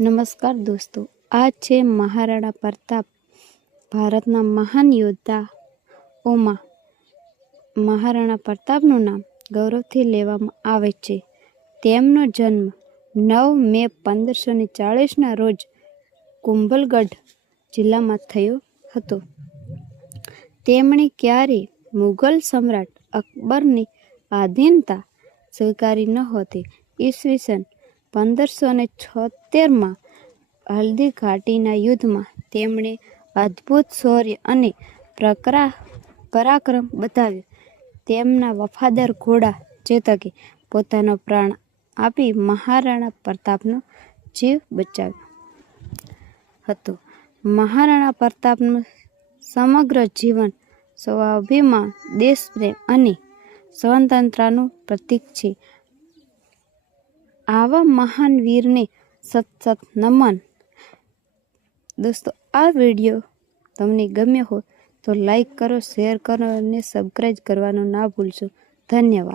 નમસ્કાર દોસ્તો, આ છે મહારાણા પ્રતાપ, ભારતના મહાન યોદ્ધાઓમાં મહારાણા પ્રતાપનું નામ ગૌરવથી લેવામાં આવે છે. તેમનો જન્મ 9 મે 1540ના રોજ કુંભલગઢ જિલ્લામાં થયો હતો. તેમણે ક્યારેય મુઘલ સમ્રાટ અકબરની આધીનતા સ્વીકારી નહોતી. ઈસવીસન 1576માં હલ્દી ઘાટીના યુદ્ધમાં તેમણે અદ્ભુત શૌર્ય અને પરાક્રમ બતાવ્યો. તેમના વફાદાર ઘોડા ચેતકે પોતાનો પ્રાણ આપી મહારાણા પ્રતાપનો જીવ બચાવ્યો હતો. મહારાણા પ્રતાપનું સમગ્ર જીવન સ્વાભિમાન, દેશપ્રેમ અને સ્વતંત્રતાનું પ્રતીક છે. આવા મહાન વીરને સતત નમન. દોસ્તો, આ વિડીયો તમને ગમ્યો હોય તો લાઈક કરો, શેર કરો અને સબસ્ક્રાઈબ કરવાનું ના ભૂલશો. ધન્યવાદ.